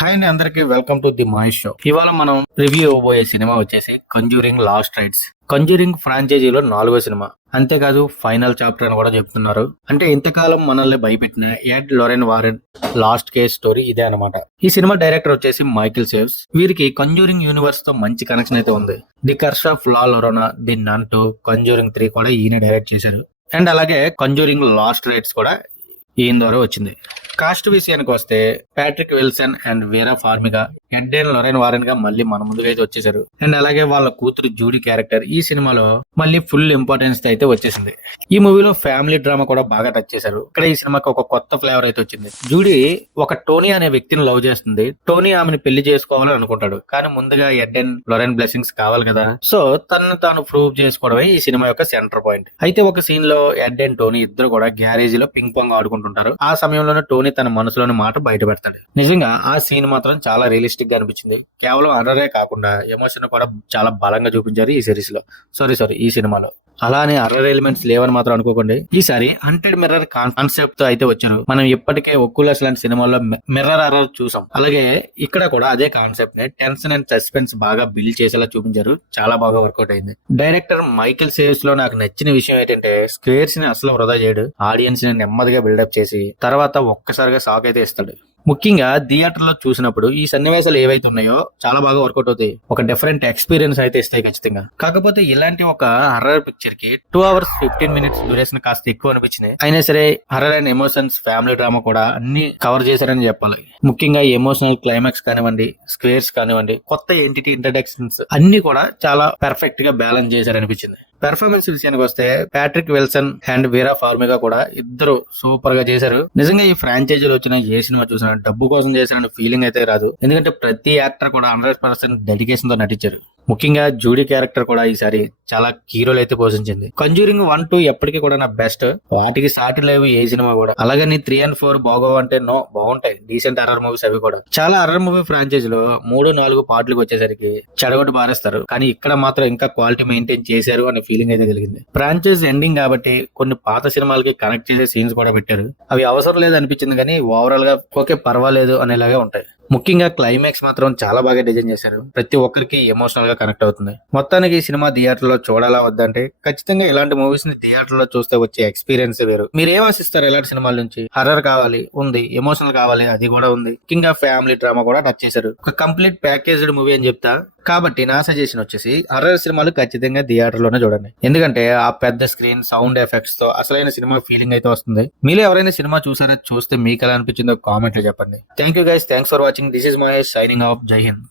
Hi అండి అందరికి welcome to the Mahesh show ఇవాళ మనం రివ్యూ ఇవ్వబోయే సినిమా వచ్చేసి కంజూరింగ్ లాస్ట్ రైట్స్ కంజూరింగ్ ఫ్రాంచైజీలో నాలుగో సినిమా. అంతేకాదు ఫైనల్ చాప్టర్ అని కూడా చెప్తున్నారు. అంటే ఇంతకాలం మనల్ని భయపెట్టిన Ed Lorraine Warren last case story ఇదే అన్నమాట. ఈ సినిమా డైరెక్టర్ వచ్చేసి మైకిల్ సేవ్స్ వీరికి కంజూరింగ్ యూనివర్స్తో మంచి కనెక్షన్ అయితే ఉంది. The curse of La Llorona the nun two Conjuring three కూడా ఈయన డైరెక్ట్ చేశారు. అండ్ అలాగే కంజూరింగ్ లాస్ట్ రైట్స్ కూడా ఈయన ద్వారా వచ్చింది. కాస్ట్ విషయానికి వస్తే ప్యాట్రిక్ విల్సన్ అండ్ వేరా ఫార్మిగా ఎడ్డెన్ లొరైన్ వారెన్గా మళ్ళీ మన ముందుగా అయితే వచ్చేసారు అండ్ అలాగే వాళ్ళ కూతురు జూడీ క్యారెక్టర్ ఈ సినిమాలో మళ్ళీ ఫుల్ ఇంపార్టెన్స్ అయితే వచ్చేసింది. ఈ మూవీలో ఫ్యామిలీ డ్రామా కూడా బాగా టచ్ చేశారు. ఇక్కడ ఈ సినిమాకి ఒక కొత్త ఫ్లేవర్ అయితే వచ్చింది. జూడీ ఒక టోనీ అనే వ్యక్తిని లవ్ చేస్తుంది. టోనీ ఆమెను పెళ్ళి చేసుకోవాలని అనుకుంటాడు. కానీ ముందుగా ఎడ్డెన్ లొరైన్ బ్లెస్సింగ్స్ కావాలి కదా. సో తనను తాను ప్రూవ్ చేసుకోవడమే ఈ సినిమా యొక్క సెంటర్ పాయింట్. అయితే ఒక సీన్లో హెడ్ అండ్ టోనీ ఇద్దరు కూడా గ్యారేజ్లో పింగ్ పాంగ్ ఆడుకుంటుంటారు. ఆ సమయంలోనే టోనీ తన మనసులోని మాట బయట పెడతాడు నిజంగా ఆ సీన్ మాత్రం చాలా రియలిస్టిక్గా అనిపించింది. కేవలం అర్రరే కాకుండా ఎమోషన్ కూడా చాలా బలంగా చూపించారు ఈ సిరీస్లో సారీ సారీ ఈ సినిమాలో. అలానే అర్రర్ ఎలిమెంట్స్ లేవని మాత్రం అనుకోకండి. ఈసారి హండ్రెడ్ మిర్రర్ కాన్సెప్ట్తో అయితే వచ్చారు. మనం ఇప్పటికే ఒక్కులస్ లాంటి సినిమాల్లో మిర్రర్ అర్రర్ చూసాం. అలాగే ఇక్కడ కూడా అదే కాన్సెప్ట్ని టెన్షన్ అండ్ సస్పెన్స్ బాగా బిల్డ్ చేసేలా చూపించారు. చాలా బాగా వర్కౌట్ అయింది. డైరెక్టర్ మైకిల్ సేవ్స్లో నాకు నచ్చిన విషయం ఏంటంటే స్క్వేర్స్ని అసలు వృధా చేయడు. ఆడియన్స్ని నెమ్మదిగా బిల్డప్ చేసి తర్వాత ఒక్కసారిగా షాక్ అయితే ఇస్తాడు. ముఖ్యంగా థియేటర్లో చూసినప్పుడు ఈ సన్నివేశాలు ఏవైతే ఉన్నాయో చాలా బాగా వర్కౌట్ అవుతాయి. ఒక డిఫరెంట్ ఎక్స్పీరియన్స్ అయితే ఇస్తాయి ఖచ్చితంగా. కాకపోతే ఇలాంటి ఒక horror పిక్చర్కి two hours fifteen minutes duration కాస్త ఎక్కువ అనిపించింది అయినా సరే horror and emotions family drama కూడా అన్ని కవర్ చేశారని చెప్పాలి. ముఖ్యంగా ఎమోషనల్ క్లైమాక్స్ కానివ్వండి స్క్వేర్స్ కానివ్వండి కొత్త ఎంటిటీ ఇంట్రడక్షన్స్ అన్ని కూడా చాలా పర్ఫెక్ట్గా బ్యాలెన్స్ చేశారనిపించింది. పెర్ఫార్మెన్స్ విషయానికి వస్తే Patrick Wilson and Vera Farmiga కూడా ఇద్దరు సూపర్గా చేశారు. నిజంగా ఈ ఫ్రాంచైజీలు వచ్చిన ఏ సినిమా చూసినా డబ్బు కోసం చేశారని ఫీలింగ్ అయితే రాదు. ఎందుకంటే ప్రతి యాక్టర్ కూడా హండ్రెడ్ పర్సెంట్ డెడికేషన్తో నటించారు. ముఖ్యంగా జూడీ క్యారెక్టర్ కూడా ఈసారి చాలా హీరోలు అయితే పోషించింది. కంజూరింగ్ వన్ టూ ఎప్పటికీ కూడా నా బెస్ట్. వాటికి సాటి లేవు ఏ సినిమా కూడా. అలాగని త్రీ అండ్ ఫోర్ బాగో అంటే నో బాగుంటాయి. డీసెంట్ అర్రర్ మూవీస్ అవి కూడా. చాలా అర్రర్ మూవీ ఫ్రాంచైజ్లో మూడు నాలుగు పాటలకు వచ్చేసరికి చెడగొట్టు పారేస్తారు. కానీ ఇక్కడ మాత్రం ఇంకా క్వాలిటీ మెయింటైన్ చేశారు అనే ఫీలింగ్ అయితే కలిగింది. ఫ్రాంచైజ్ ఎండింగ్ కాబట్టి కొన్ని పాత సినిమాలకి కనెక్ట్ చేసే సీన్స్ కూడా పెట్టారు. అవి అవసరం లేదు అనిపించింది కానీ ఓవరాల్గా ఓకే పర్వాలేదు అనేలాగా ఉంటాయి. ముఖ్యంగా క్లైమాక్స్ మాత్రం చాలా బాగా డిజైన్ చేశారు. ప్రతి ఒక్కరికి ఎమోషనల్గా కనెక్ట్ అవుతుంది. మొత్తానికి ఈ సినిమా థియేటర్లో చూడాలా వద్దంటే ఖచ్చితంగా ఇలాంటి మూవీస్ని థియేటర్లో చూస్తే వచ్చే ఎక్స్పీరియన్స్ వేరు. మీరు ఏం ఆశిస్తారు ఇలాంటి సినిమాల నుంచి? హర్రర్ కావాలి ఉంది. ఎమోషనల్ కావాలి అది కూడా ఉంది. ముఖ్యంగా ఫ్యామిలీ డ్రామా కూడా టచ్ చేశారు. ఒక కంప్లీట్ ప్యాకేజ్డ్ మూవీ అని చెప్తా. కాబట్టి నా సజెషన్ వచ్చేసి హర్రర్ సినిమాలు ఖచ్చితంగా థియేటర్లోనే చూడండి. ఎందుకంటే ఆ పెద్ద స్క్రీన్ సౌండ్ ఎఫెక్ట్స్తో అసలైన సినిమా ఫీలింగ్ అయితే వస్తుంది. మీలో ఎవరైనా సినిమా చూసారో చూస్తే మీకు ఎలా అనిపించిందో కామెంట్లో చెప్పండి. Thank you guys thanks for watching this is Mahesh signing off Jai Hind